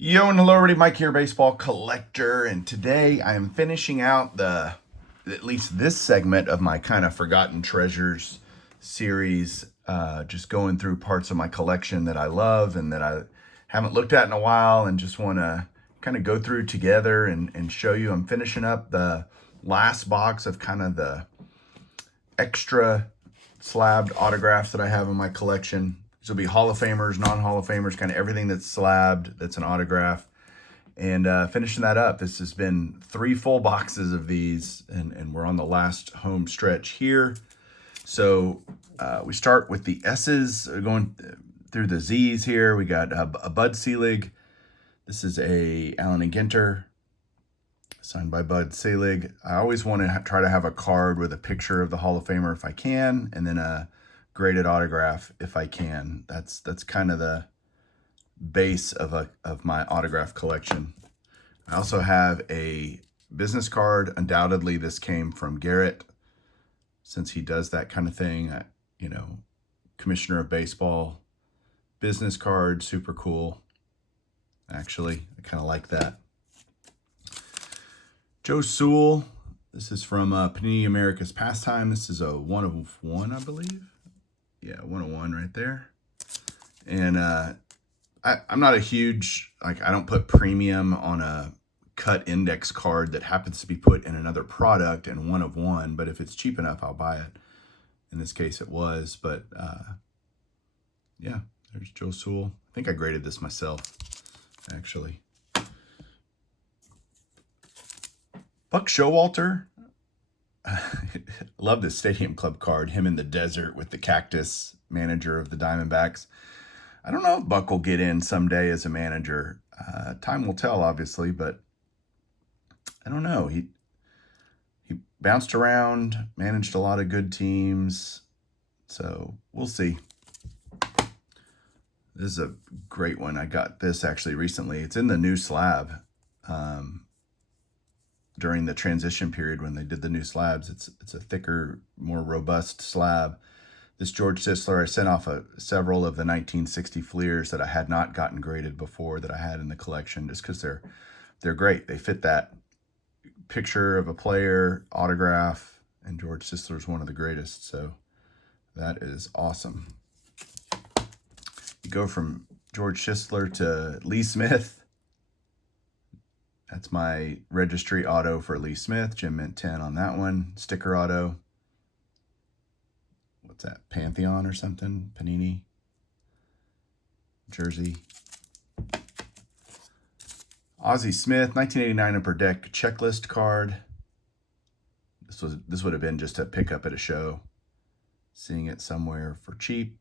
Yo and hello everybody, Mike here, baseball collector, and today I am finishing out at least this segment of my kind of forgotten treasures series, just going through parts of my collection that I love and that I haven't looked at in a while and just want to kind of go through together and show you. I'm finishing up the last box of kind of the extra slabbed autographs that I have in my collection. These will be Hall of Famers, non-Hall of Famers, kind of everything that's slabbed, that's an autograph. And finishing that up, this has been 3 full boxes of these, and we're on the last home stretch here. So we start with the S's, going through the Z's here. We got a Bud Selig. This is a Allen and Ginter, signed by Bud Selig. I always want to try to have a card with a picture of the Hall of Famer if I can, and then a graded autograph if I can. That's kind of the base of my autograph collection. I also have a business card. Undoubtedly, this came from Garrett, since he does that kind of thing. Commissioner of Baseball business card, super cool. Actually, I kind of like that. Joe Sewell. This is from Panini America's Pastime. This is a 1 of 1, I believe. Yeah, 1 of 1 right there. And I'm not a huge, I don't put premium on a cut index card that happens to be put in another product and 1 of 1, but if it's cheap enough, I'll buy it. In this case, it was, but yeah, there's Joe Sewell. I think I graded this myself, actually. Buck Showalter. Love this Stadium Club card, him in the desert with the cactus, manager of the Diamondbacks. I don't know if Buck will get in someday as a manager. Time will tell, obviously, but I don't know. He bounced around, managed a lot of good teams, so we'll see. This is a great one. I got this actually recently. It's in the new slab. During the transition period when they did the new slabs, it's a thicker, more robust slab. This George Sisler, I sent off several of the 1960 Fleers that I had not gotten graded before that I had in the collection, just because they're great. They fit that picture of a player, autograph, and George Sisler is one of the greatest. So that is awesome. You go from George Sisler to Lee Smith. That's my registry auto for Lee Smith. Jim Mint 10 on that one. Sticker auto. What's that? Pantheon or something? Panini. Jersey. Ozzie Smith, 1989 Upper Deck checklist card. This would have been just a pickup at a show. Seeing it somewhere for cheap.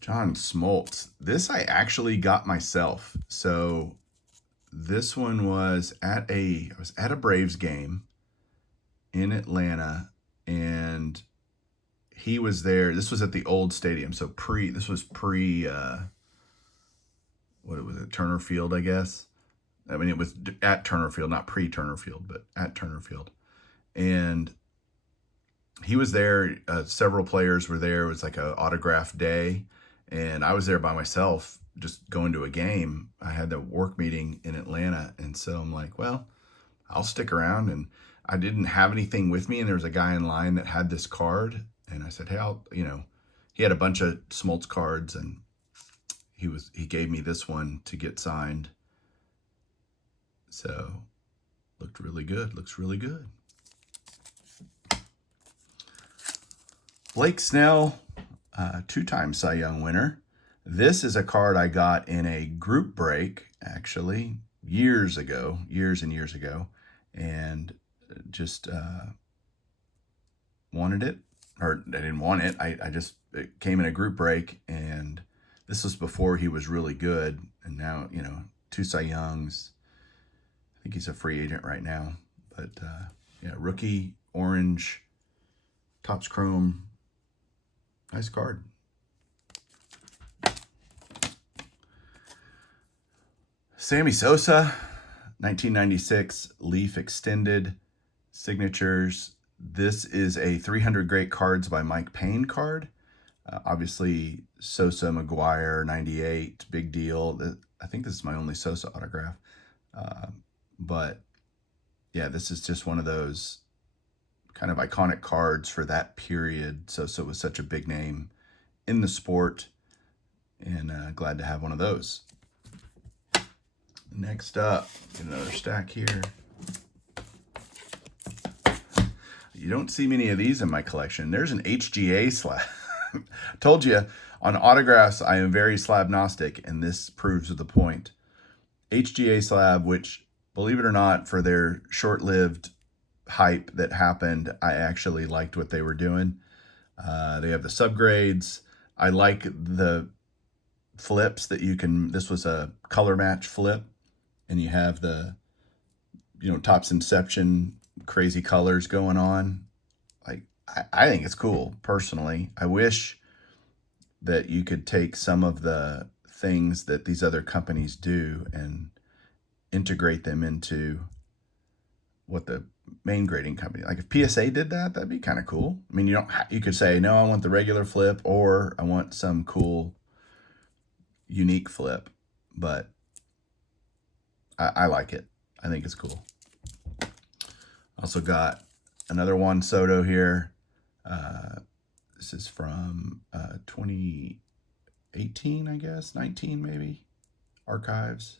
John Smoltz. This I actually got myself. So this one was I was at a Braves game in Atlanta, and he was there. This was at the old stadium. So this was pre what was it, Turner Field, I guess. I mean, it was at Turner Field, not pre-Turner Field, but at Turner Field. And he was there. Several players were there. It was like an autograph day. And I was there by myself, just going to a game. I had the work meeting in Atlanta. And so I'm like, well, I'll stick around. And I didn't have anything with me. And there was a guy in line that had this card. And I said, hey, he had a bunch of Smoltz cards. And he gave me this one to get signed. So looked really good. Looks really good. Blake Snell. 2-time Cy Young winner. This is a card I got in a group break, actually, years and years ago, and just wanted it, or I didn't want it. It came in a group break, and this was before he was really good, and now, 2 Cy Youngs. I think he's a free agent right now, but yeah, rookie, orange, Topps Chrome. Nice card. Sammy Sosa, 1996 Leaf Extended Signatures. This is a 300 Great Cards by Mike Payne card. Obviously, Sosa McGuire, 98, big deal. I think this is my only Sosa autograph. But yeah, this is just one of those kind of iconic cards for that period. Sosa was such a big name in the sport, and glad to have one of those. Next up, get another stack here. You don't see many of these in my collection. There's an HGA slab. Told you, on autographs, I am very slab-gnostic, and this proves the point. HGA slab, which, believe it or not, for their short-lived hype that happened, I actually liked what they were doing. They have the subgrades. I like the flips that you can, this was a color match flip, and you have the, Topps Inception crazy colors going on. Like, I think it's cool, personally. I wish that you could take some of the things that these other companies do and integrate them into what the main grading company, like if PSA did that, that'd be kind of cool. I mean, you could say, no, I want the regular flip, or I want some cool unique flip, but I like it. I think it's cool. Also got another Juan Soto here. This is from 2018, I guess, 19 maybe, archives.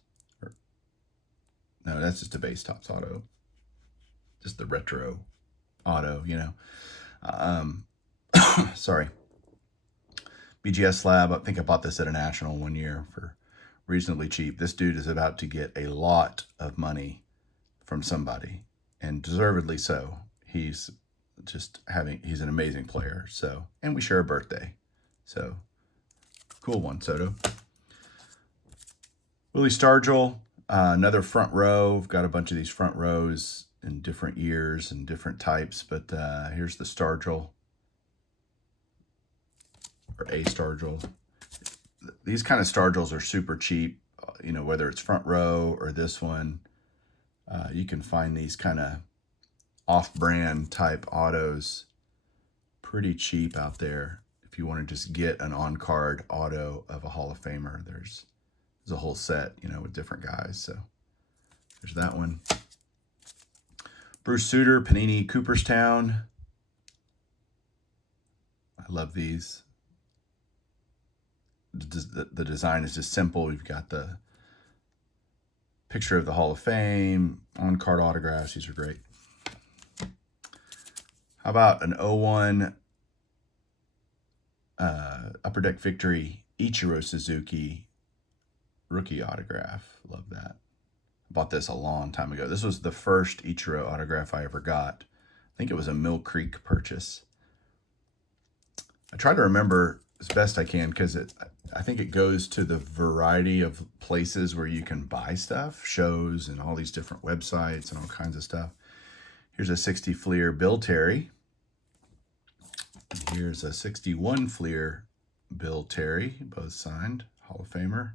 No, that's just a base Topps auto. Just the retro auto, Sorry. BGS slab, I think I bought this at a national one year for reasonably cheap. This dude is about to get a lot of money from somebody, and deservedly so. He's an amazing player. So, and we share a birthday. So, cool one, Soto. Willie Stargell, another front row. We've got a bunch of these front rows in different years and different types, but here's the Stargell, or a Stargell. These kind of Stargells are super cheap, whether it's front row or this one. You can find these kind of off-brand type autos pretty cheap out there. If you want to just get an on-card auto of a Hall of Famer, there's a whole set, with different guys. So there's that one. Bruce Sutter, Panini Cooperstown. I love these. The design is just simple. We've got the picture of the Hall of Fame, on-card autographs. These are great. How about an 01 Upper Deck Victory Ichiro Suzuki rookie autograph? Love that. Bought this a long time ago. This was the first Ichiro autograph I ever got. I think it was a Mill Creek purchase. I try to remember as best I can, because I think it goes to the variety of places where you can buy stuff, shows and all these different websites and all kinds of stuff. Here's a 60 Fleer Bill Terry. Here's a 61 Fleer Bill Terry, both signed, Hall of Famer.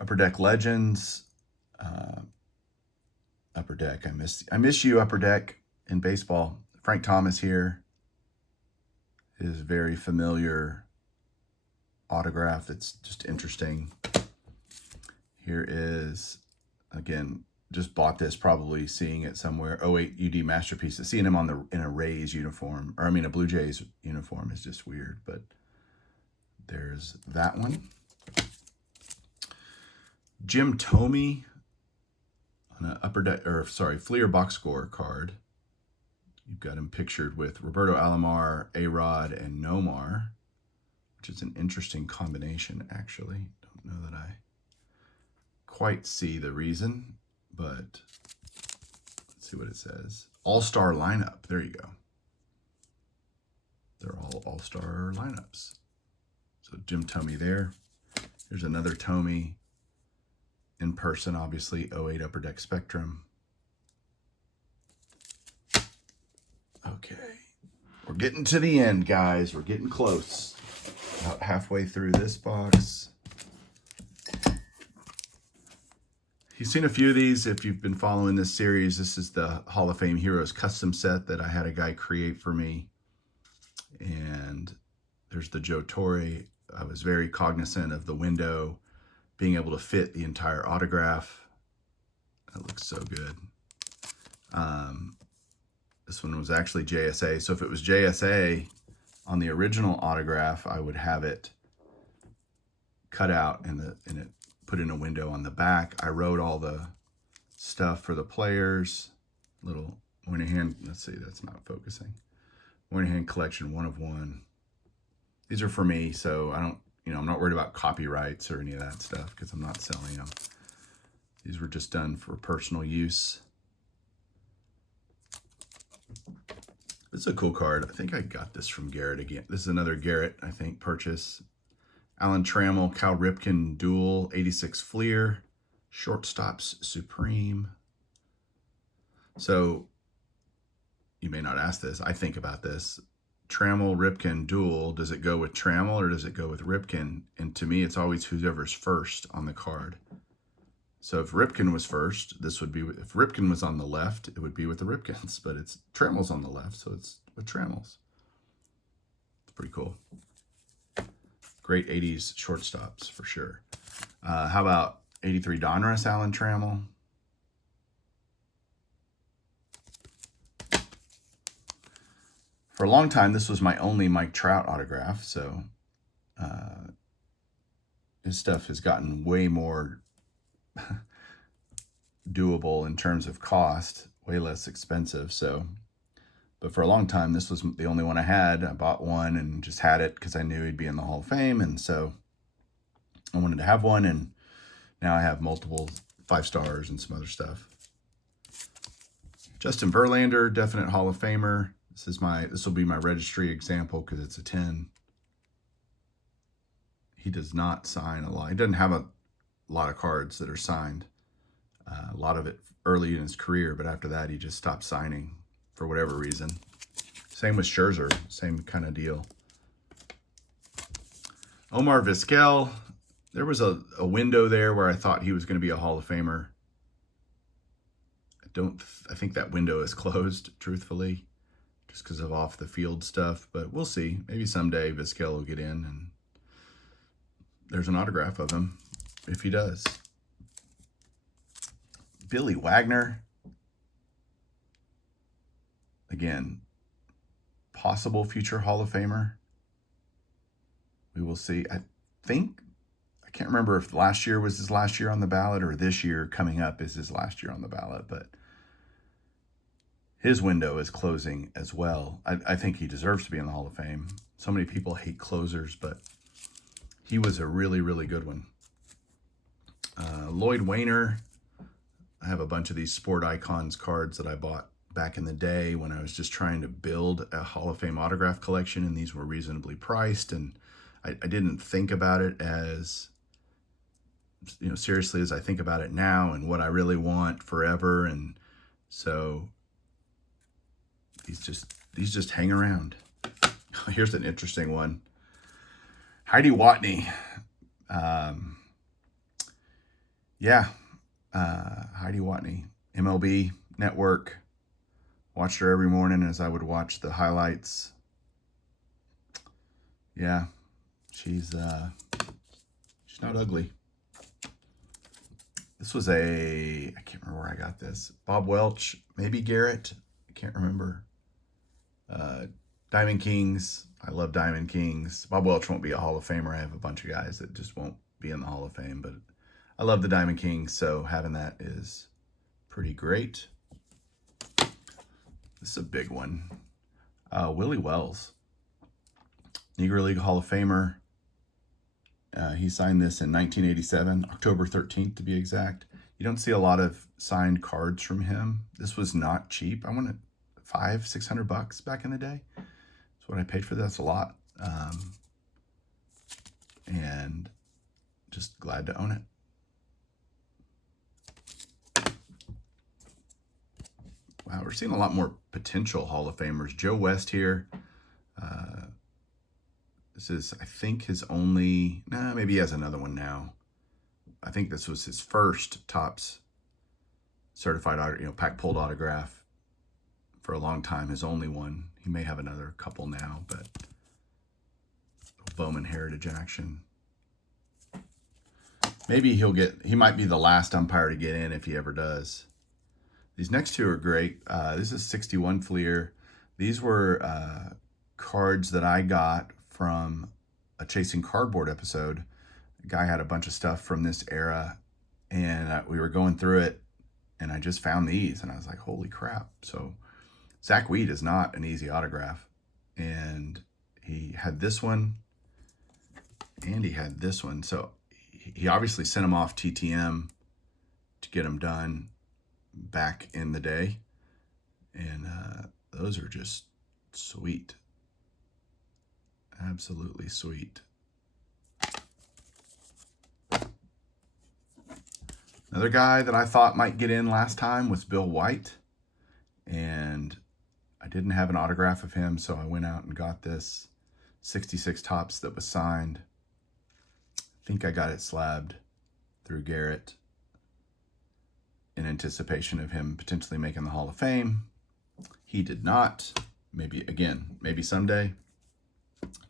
Upper Deck Legends. Upper Deck, I miss you, Upper Deck, in baseball. Frank Thomas here. His very familiar autograph that's just interesting. Here is, again, just bought this, probably seeing it somewhere. 08 UD Masterpieces. Seeing him in a Rays uniform, or I mean a Blue Jays uniform, is just weird, but there's that one. Jim Thome on an Upper Deck, Fleer box score card. You've got him pictured with Roberto Alomar, A-Rod, and Nomar, which is an interesting combination, actually. Don't know that I quite see the reason, but let's see what it says. All-star lineup. There you go. They're all all-star lineups. So Jim Thome there. Here's another Thome in person, obviously, 08 Upper Deck Spectrum. Okay, we're getting to the end, guys. We're getting close. About halfway through this box. You've seen a few of these if you've been following this series. This is the Hall of Fame Heroes custom set that I had a guy create for me. And there's the Joe Torre. I was very cognizant of the window being able to fit the entire autograph. That looks so good. This one was actually JSA. So if it was JSA on the original autograph, I would have it cut out and it put in a window on the back. I wrote all the stuff for the players. Little Moynihan, let's see, that's not focusing. Moynihan collection 1 of 1. These are for me, so I don't, I'm not worried about copyrights or any of that stuff because I'm not selling them. These were just done for personal use. This is a cool card. I think I got this from Garrett again. This is another Garrett, I think, purchase. Alan Trammell, Cal Ripken dual, 86 Fleer, shortstops supreme. So you may not ask this. I think about this. Trammell, Ripken dual, does it go with Trammell or does it go with Ripken? And to me, it's always whoever's first on the card. So if Ripken was first, this would be, if Ripken was on the left, it would be with the Ripkens, but it's Trammell's on the left, so it's with Trammell's. It's pretty cool. Great 80s shortstops for sure. How about 83 Donruss, Alan Trammell? For a long time, this was my only Mike Trout autograph, so his stuff has gotten way more doable in terms of cost, way less expensive. So, but for a long time, this was the only one I had. I bought one and just had it because I knew he'd be in the Hall of Fame, and so I wanted to have one, and now I have multiple 5 stars and some other stuff. Justin Verlander, definite Hall of Famer. This will be my registry example because it's a 10. He does not sign a lot. He doesn't have a lot of cards that are signed. A lot of it early in his career, but after that, he just stopped signing for whatever reason. Same with Scherzer, same kind of deal. Omar Vizquel, there was a window there where I thought he was going to be a Hall of Famer. I think that window is closed, truthfully, just because of off the field stuff, but we'll see. Maybe someday Vizquel will get in and there's an autograph of him if he does. Billy Wagner. Again, possible future Hall of Famer. We will see. I can't remember if last year was his last year on the ballot or this year coming up is his last year on the ballot, but his window is closing as well. I think he deserves to be in the Hall of Fame. So many people hate closers, but he was a really, really good one. Lloyd Wainer. I have a bunch of these Sport Icons cards that I bought back in the day when I was just trying to build a Hall of Fame autograph collection, and these were reasonably priced, and I didn't think about it as, seriously as I think about it now and what I really want forever. And so these just hang around. Here's an interesting one. Heidi Watney. Heidi Watney, MLB Network. Watched her every morning as I would watch the highlights. Yeah, she's not ugly. This was I can't remember where I got this. Bob Welch, maybe Garrett. I can't remember. Diamond Kings. I love Diamond Kings. Bob Welch won't be a Hall of Famer. I have a bunch of guys that just won't be in the Hall of Fame, but I love the Diamond Kings, so having that is pretty great. This is a big one. Willie Wells, Negro League Hall of Famer. He signed this in 1987, October 13th to be exact. You don't see a lot of signed cards from him. This was not cheap. I wanted $500-600 back in the day. That's what I paid for this. A lot. And just glad to own it. Wow, we're seeing a lot more potential Hall of Famers. Joe West here. This is, I think, his only, maybe he has another one now. I think this was his first Topps certified, pack pulled autograph for a long time. His only one. He may have another couple now, but Bowman Heritage action. Maybe he might be the last umpire to get in if he ever does. These next two are great. This is 61 Fleer. These were cards that I got from a Chasing Cardboard episode. The guy had a bunch of stuff from this era, and we were going through it, and I just found these, and I was like, holy crap. So Zach Weed is not an easy autograph, and he had this one, and he had this one. So he obviously sent them off TTM to get them done back in the day, and those are just sweet, absolutely sweet. Another guy that I thought might get in last time was Bill White, and I didn't have an autograph of him, so I went out and got this 66 Topps that was signed. I think I got it slabbed through Garrett in anticipation of him potentially making the Hall of Fame. He did not. Maybe someday.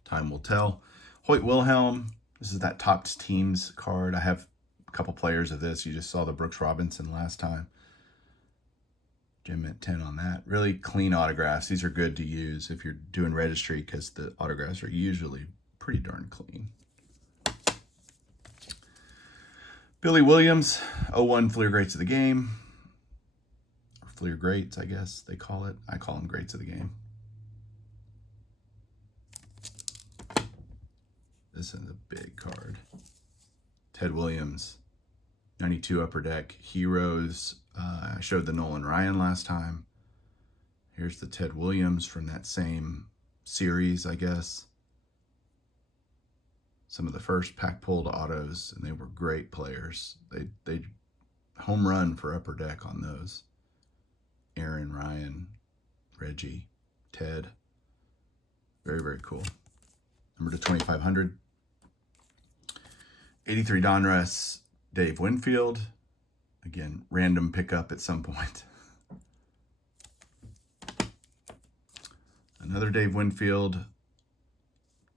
Time will tell. Hoyt Wilhelm. This is that Topps Teams card. I have a couple players of this. You just saw the Brooks Robinson last time. Jim Mint 10 on that. Really clean autographs. These are good to use if you're doing registry because the autographs are usually pretty darn clean. Billy Williams, 01 Fleer Greats of the Game. Or Fleer Greats, I guess they call it. I call them Greats of the Game. This is a big card. Ted Williams, 92 Upper Deck Heroes. I showed the Nolan Ryan last time. Here's the Ted Williams from that same series, I guess. Some of the first pack pulled autos, and they were great players. They home run for Upper Deck on those. Aaron, Ryan, Reggie, Ted. Very, very cool. Number to 2,500. 83 Donruss, Dave Winfield. Again, random pickup at some point. Another Dave Winfield.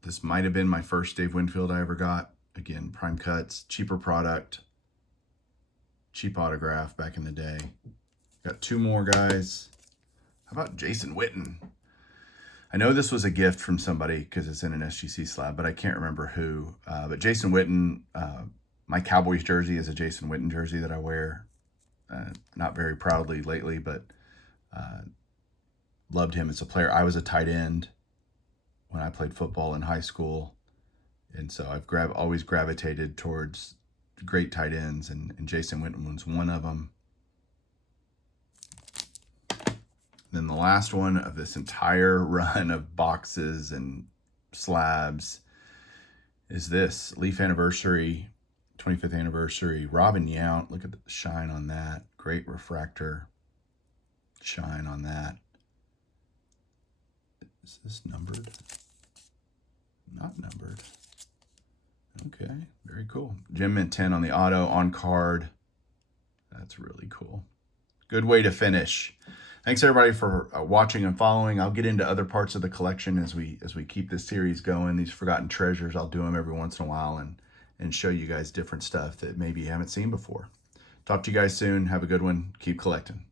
This might have been my first Dave Winfield I ever got. Again, prime cuts, cheaper product, cheap autograph back in the day. Got two more guys. How about Jason Witten? I know this was a gift from somebody because it's in an SGC slab, but I can't remember who. But Jason Witten, my Cowboys jersey is a Jason Witten jersey that I wear. Not very proudly lately, but loved him as a player. I was a tight end when I played football in high school, and so I've always gravitated towards great tight ends, and Jason Witten was one of them. Then the last one of this entire run of boxes and slabs is this Leaf Anniversary, 25th Anniversary, Robin Yount. Look at the shine on that. Great refractor shine on that. Is this numbered? Not numbered. Okay, very cool. Jim Mint 10 on the auto, on card. That's really cool. Good way to finish. Thanks everybody for watching and following. I'll get into other parts of the collection as we keep this series going. These forgotten treasures, I'll do them every once in a while and show you guys different stuff that maybe you haven't seen before. Talk to you guys soon. Have a good one. Keep collecting.